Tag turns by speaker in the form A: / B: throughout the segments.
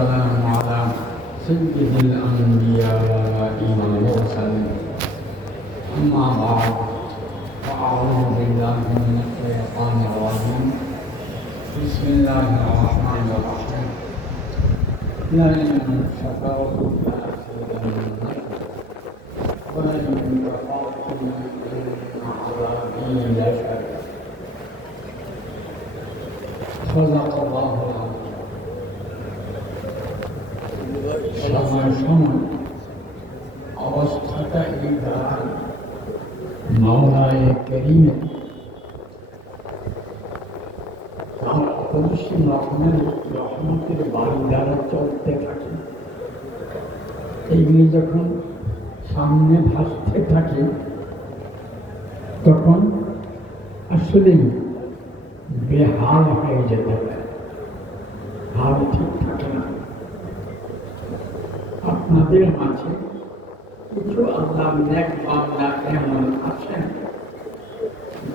A: والسلام على سيد الأنبياء والمرسلين. أما بعد فأعوذ بالله من الشيطان الرجيم. بسم الله الرحمن الرحيم. لئن شكرتم لأزيدنكم ولئن كفرتم إن عذابي لشديد صدق الله العظيم. সময় সময় অবস্থাটা এই দাঁড়ান মাওলায় করিমে তার অপরিসীম রকমের রহমতের বাড়ি দ্বারা চলতে থাকে এইগুলি যখন সামনে ভাসতে থাকে, তখন আসলে বেহাল হয়ে যেতে পারে। হাল ঠিক থাকে না। আপনাদের মাঝে কিছু আল্লাহ নেক বান্দা এমন আছেন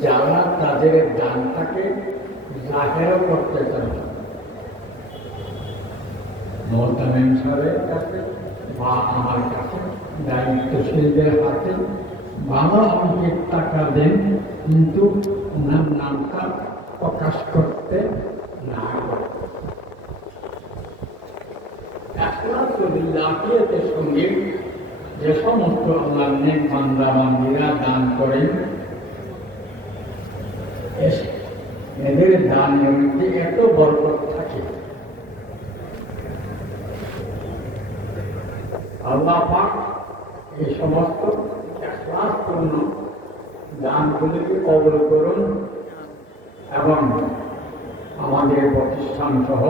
A: যারা তাদের গানটাকে জাহেরও করতে চান। কাছে বা আমার কাছে দায়িত্বশীলদের হাতে ভালো অঙ্কের টাকা দেন, কিন্তু ওনার নামটা প্রকাশ করতে না করে। লাফিয়াতের সঙ্গে যে সমস্ত আল্লাহ নেক বান্দা বান্দিরা দান করেন এদের দানের মধ্যে এত বরকত থাকে আল্লাহ পাক এই সমস্ত একলাসপূর্ণ দানগুলিকে কবল করুন এবং আমাদের প্রতিষ্ঠান সহ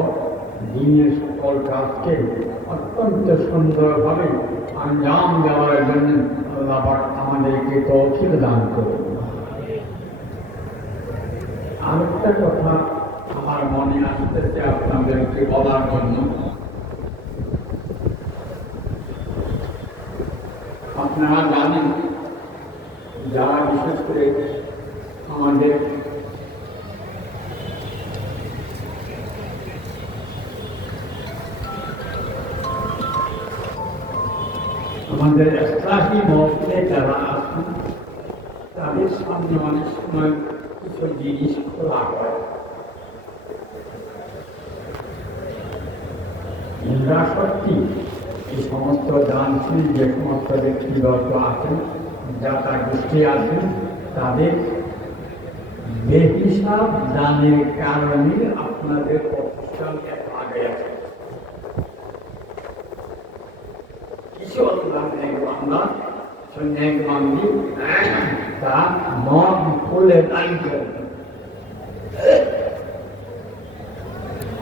A: দিনের সকল কাজকে অত্যন্ত সুন্দরভাবে আঞ্জাম দেওয়ার জন্য আল্লাহ পাক আমাদেরকে তৌফিক দান করুন। আরেকটা কথা আমার মনে আসতেছে আপনাদেরকে বলার জন্য। আপনারা জানেন, যারা বিশেষ করে আমাদের এস্তাহি মহফিলে যারা আছেন, তাদের সামনে অনেক সময় কিছু জিনিস খোলা হয়। সত্যি এই সমস্ত দানশীল যে সমস্ত ব্যক্তিগত আছেন, যারা গোষ্ঠী আছেন, তাদের বেহিসাব দানের কারণে আপনাদের প্রতিষ্ঠান এত আগে আছে কিছু আল্লাহ নেক বান্দা সে নেক তা মন খুলে করে।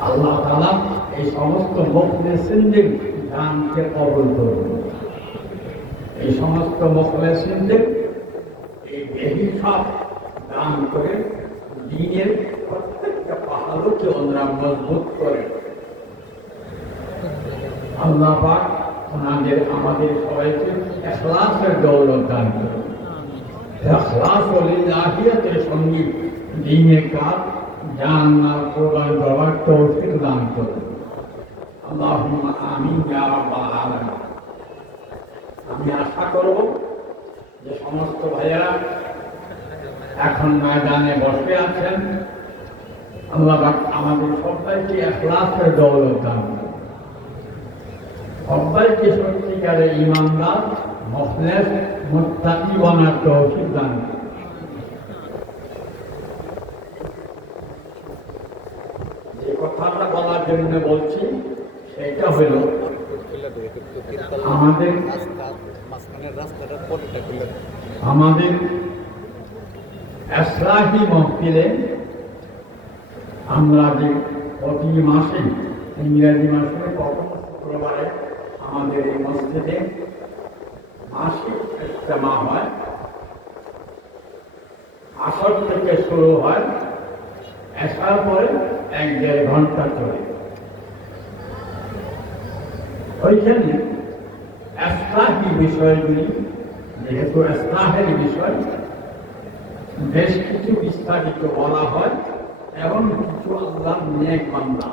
A: আল্লাহ তাআলা এই সমস্ত মুখলেসিনদের দানকে কবল করুন। এই সমস্ত মুখলেসিনদের এই বেহিসাব দান করে দিনের প্রত্যেকটা পাহাড়কে ওনারা মজবুত করে। আল্লাহ পাক ওনাদের আমাদের সবাইকে এখলাসের দৌলত দান করুন। সঙ্গে দিনের কাজ জান মাল কোরআন দেওয়ার তৌফিক দান আমি আশা করব যে সমস্ত ভাইয়েরা এখন ময়দানে বসে আছেন। আল্লাহ আমাদের সবাইকে এখলাসের দৌলত দান সবাইকে সত্যিকারে ইমানদার মখলেস, মুত্তাকি বানার তৌফিক দান যে কথাটা বলার জন্য বলছি, সেটা হল, আমাদের। আমাদের এসরাহি মহফিলে আমরা যে প্রতি মাসে, ইংরাজি মাসে প্রথম শুক্রবারে আমাদের এই মসজিদে মাসিক ইজতেমা হয়, আসর থেকে শুরু হয় আসার পরে এক দেড় ঘণ্টা চলে। ওইখানে এসলাহি বিষয়গুলি, যেহেতু এসলাহের বিষয়, বেশ কিছু বিস্তারিত বলা হয় এবং কিছু আল্লাহ নেক বান্দা।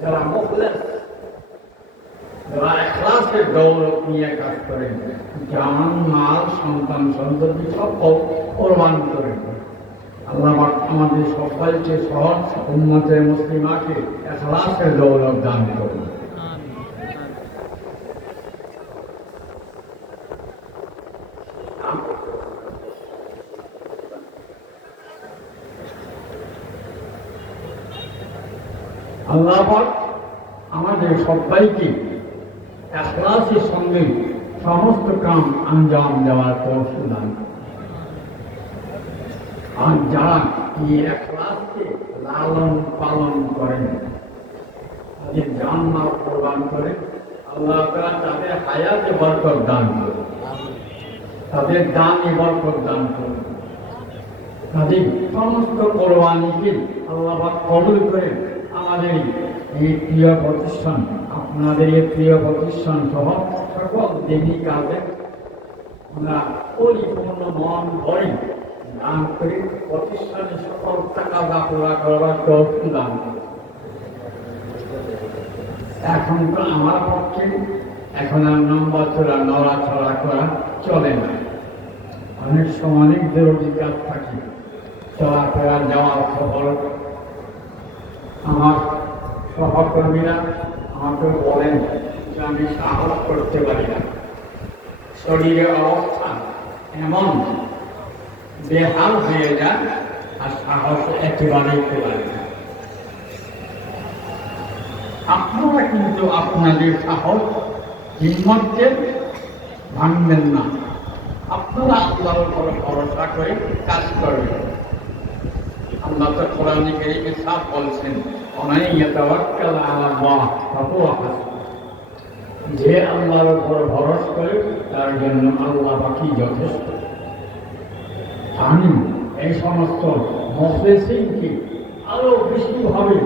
A: যারা মুখলেস নিয়ে কাজ জামান, মাল, সন্তান সব আমাদের সবাইকে সহজ উন্মতের মুসলিমাকে এখলাসের দৌলত দান করুন। আল্লাহ আমাদের সবাইকে এখলাসের সঙ্গে সমস্ত কাম আঞ্জাম দেওয়ার তৌফিক দান আর যারা এই এখলাসকে লালন পালন করেন, তাদের জান্নাত প্রদান করে আল্লাহ তাআলা তাদের হায়াতে বরকত দান করে। তাদের দানে বরকত দান করে। তাদের সমস্ত কোরবানিকে আল্লাহ কবুল করে আমাদের এই প্রিয় প্রতিষ্ঠান আপনাদের এই প্রিয় প্রতিষ্ঠান সহ সকল দেবী কাজে আমরা পরিপূর্ণ মন ভরে দান করে, প্রতিষ্ঠানে সকল টাকা পুরা করবার তৌফিক দান এখন তো আমার পক্ষে এখন আর নম্বর চড়া নড়াচড়া করা চলে না। অনেক সময় অনেক জরুরি কাজ থাকে, চলাফেরা যাওয়ার খবর। আমার সহকর্মীরা আমাকে বলেন যে আমি সাহস করতে পারি না। শরীরের অবস্থা এমন বেহাল হয়ে যায় আর সাহস একেবারেই পারি না। আপনারা কিন্তু আপনাদের সাহস হিম্মতকে ভাঙবেন না। আপনারা আল্লাহর উপর ভরসা করে কাজ করবেন। আল্লাহ তো কোরআনে কারিমে সাফ বলছেন অনাই ইয়াতাওয়াক্কাল আলা আল্লাহ ফাহুয়া হাসবুহ যে আল্লাহর উপর ভরসা করে, তার জন্য আল্লাহ বাকি যথেষ্ট। আমি এই সমস্ত মফলেসিনকে আরও বেশিভাবে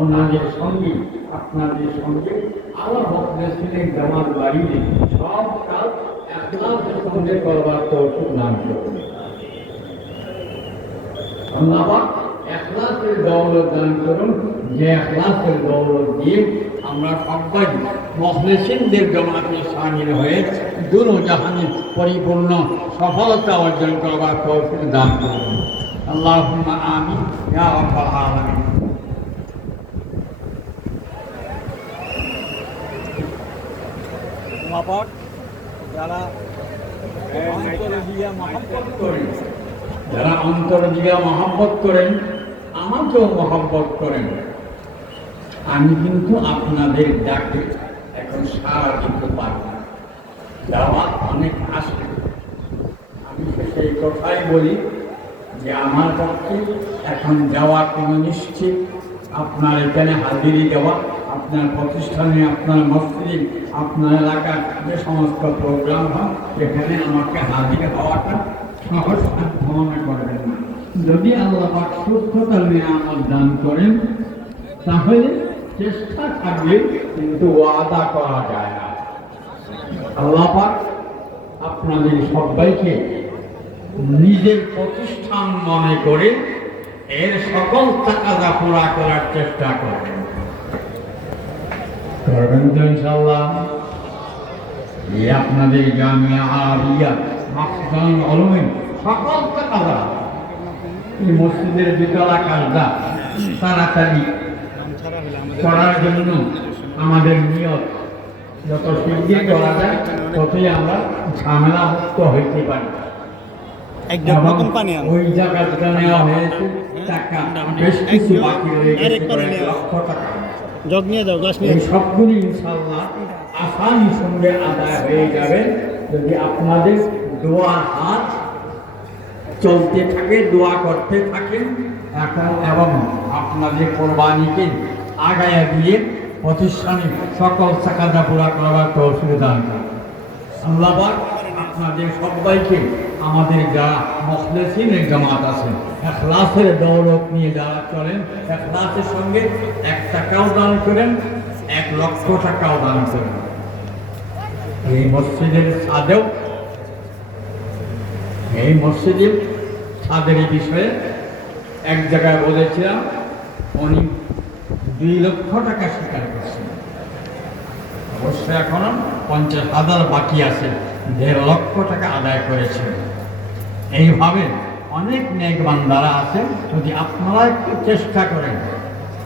A: ওনাদের সঙ্গে, আপনাদের সঙ্গে আরও মফলেসিনের জামাত বাড়িয়ে সব কাজ একলাসের সঙ্গে করবার তৌফিক করুন। আল্লাহ পাক এখলাসের দৌলত দান করুন যে এখলাসের দৌলত দিয়ে আমরা সবাই মখলেসিনদের জমাতে সামিল হয়ে দুনো জাহানের পরিপূর্ণ সফলতা অর্জন করবার তৌফিক দান করুন। আল্লাহ আমি
B: যারা অন্তরে দিয়া মহব্বত
A: করেন যারা অন্তর দিয়া মহব্বত করেন আমাকেও মহব্বত করেন। আমি কিন্তু আপনাদের ডাকে এখন সারা দিতে পারি না। যাওয়া অনেক আসবে আমি সেই কথাই বলি যে আমার পক্ষে এখন যাওয়া কোনো নিশ্চিত। আপনার এখানে হাজিরি দেওয়া, আপনার প্রতিষ্ঠানে, আপনার মসজিদে, আপনার এলাকার যে সমস্ত প্রোগ্রাম হয়, সেখানে আমাকে হাজির হওয়াটা সহজ মনে করবেন। না যদি আল্লাহ পাক সুস্থতা নিয়ামত দান করেন, তাহলে চেষ্টা থাকবে কিন্তু ওয়াদা করা যায় না। আল্লাহ পাক আপনাদের সবাইকে নিজের প্রতিষ্ঠান মনে করে এর সকল টাকা পুরা করার চেষ্টা করেন। করবেন তো ইনশাল্লাহ এই আপনাদের জামিয়া আরিয়া মাকসান অলমেন, সকল টাকা এই মসজিদের বিতলা কাজটা তাড়াতাড়ি করার জন্য আমাদের নিয়ত। যত শীঘ্রই করা যায় ততই আমরা ঝামেলা মুক্ত হইতে পারি। ওই জায়গাটা নেওয়া হয়েছে টাকা বেশ কিছু বাকি রয়ে গেছে। লক্ষ টাকা
B: জগ নিয়ে যাও গ্লাস নিয়ে
A: সবগুলি ইনশাল্লাহ আসানি সঙ্গে আদায় হয়ে যাবে। যদি আপনাদের দোয়ার হাত চলতে থাকে, দোয়া করতে থাকেন এখন এবং আপনাদের কোরবানিকে আগায়া দিয়ে প্রতিষ্ঠানে সকল চাকাদা পুরা করার তো অসুবিধা আল্লাহ পাক আপনাদের সবাইকে আমাদের যারা মখলেসিনের জামাত আছেন এখলাসের দৌলত নিয়ে যারা চলেন, এখলাসের সঙ্গে এক টাকাও দান করেন, এক লক্ষ টাকাও দান করেন। এই মসজিদের ছাদেও এই মসজিদে ছাদের বিষয়ে এক জায়গায় বলেছিলাম, উনি দুই লক্ষ টাকা স্বীকার করছেন। অবশ্য এখনও পঞ্চাশ হাজার বাকি আছে, দেড় লক্ষ টাকা আদায় করেছে। এইভাবে অনেক নেক দ্বারা আছে যদি আপনারা একটু চেষ্টা করেন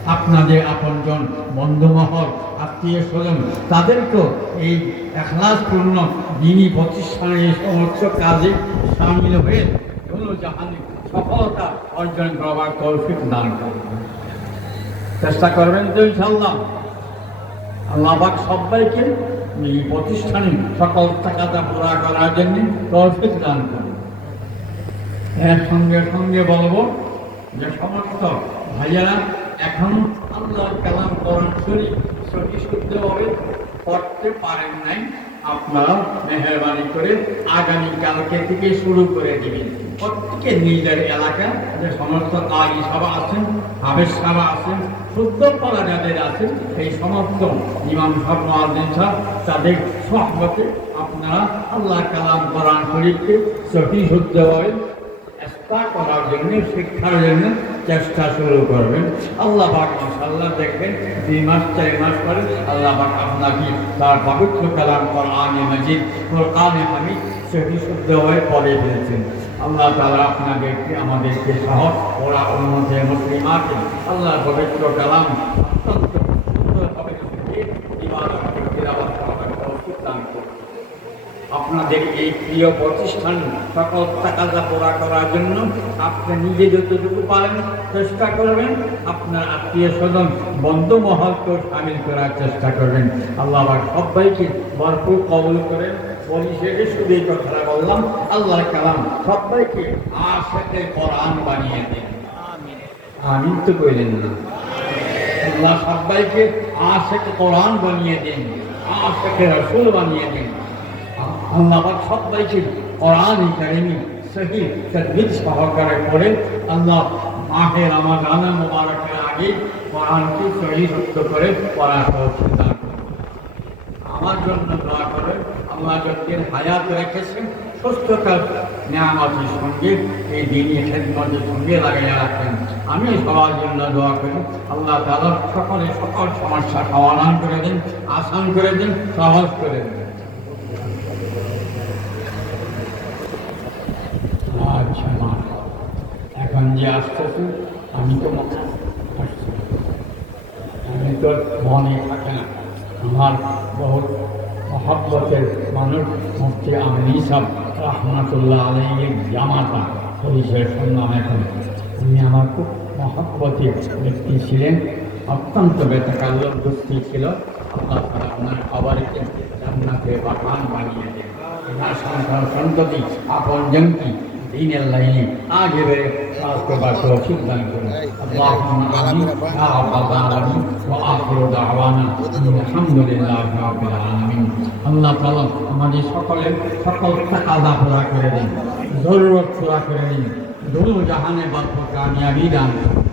A: আপনাদের আপনজন বন্ধুমহল, আত্মীয় স্বজন, তাদেরকেও এই এখলাসপূর্ণ দিনী প্রতিষ্ঠানের এই সমস্ত কাজে সামিল হয়ে কোনো জাহানে সফলতা অর্জন করবার তৌফিক দান করবেন চেষ্টা করবেন তো ইনশাল্লাহ আল্লাহ পাক সবাইকে এই প্রতিষ্ঠানে সকল টাকাটা পুরা করার জন্য তৌফিক দান করবেন এর সঙ্গে সঙ্গে বলব যে সমস্ত ভাইয়ারা এখন আল্লাহ কালাম কোরআন শরীফ সহি শুদ্ধভাবে পড়তে পারেন নাই, আপনারা মেহরবানি করে আগামী কালকে থেকে শুরু করে দিবেন। প্রত্যেকে নিজের এলাকা, যে সমস্ত কালী সভা আছেন হাবেশ সভা আছেন শুদ্ধ পড়া যাদের আছেন এই সমস্ত ইমাম মহাদিন সাহ তাদের সহমতে আপনারা আল্লাহ কালাম কোরআন শরীফকে সহি শুদ্ধভাবে চেষ্টা করার জন্য, শিক্ষার জন্য চেষ্টা শুরু করবেন। আল্লাহ পাক ইনশাল্লাহ দেখবেন, দুই মাস, চার মাস পরে আল্লাহ পাক আপনাকে তার পবিত্র কালাম কোরআনে মজিদ, কোরআনে হামিদ সেটি শুদ্ধ হয়ে পড়ে ফেলেছেন আল্লাহ তালা আপনাদেরকে আমাদেরকে সাহস ওরা উন্নতে মুসলিমাকে আল্লাহর পবিত্র কালাম অত্যন্ত সুন্দরভাবে ইবাদত দান করুন। আপনাদের এই প্রিয় প্রতিষ্ঠান সকল টাকাটা পোড়া করার জন্য আপনি নিজে যতটুকু পারেন চেষ্টা করবেন আপনার আত্মীয় স্বজন বন্ধু মহলকেও সামিল করার চেষ্টা করবেন। আল্লাহ আবার সবাইকে ভরপুর কবল করেন। পরিশেষে শুধু এই কথাটা বললাম আল্লাহ কালাম। সবাইকে আশেতে কোরআন বানিয়ে দেন। আমি তো কইলেন না। আল্লাহ সবাইকে আশেকে কোরআন বানিয়ে দেন আশেকে রসুল বানিয়ে দেন। আল্লাহ পাক সবাইকে কোরআন কারিমি সহি তদবির সহকারে পড়ে আল্লাহ মাহে রমাদান মুবারকের আগে কোরআনকে সহি সত্য করে পড়া তৌফিক দান আমার জন্য দোয়া করে আল্লাহ যতদিন হায়াত রেখেছেন সুস্থতার নিয়ামতের সঙ্গে এই দিনই খেদমতের সঙ্গে লাগাইয়া রাখেন। আমি সবার জন্য দোয়া করি, আল্লাহ তালা সকলে সকল সমস্যা সমাধান করে দিন, আসান করে দিন, সহজ করে দিন। এখন যে আসতেছে, আমি তো। আমি তো মনে থাকে না। আমার বহুত মহাব্বতের মানুষ, মুফতি আমিনী সাহ রহমাতুল্লাহ আলহের জামাতা পরিচয় শুনলাম এখন উনি আমার খুব মহাব্বতের ব্যক্তি ছিলেন। অত্যন্ত বেতাকাল্য দুঃখী ছিল। আল্লাহ তাআলা ওনার খাবারকে জান্নাতে বাগান বানিয়ে দেন। সন্তান সন্ততি আপন জনকি দিনের লাইনে আগে বেড়ে বাস্তবাস যোগদান করুন আল্লাহ তালা আমাদের সকলে সকল তাকাদা পুরা করে দিন, জরুরত পুরা করে দিন। দুরু জাহানে বরফ কামিয়াবি দান করুন।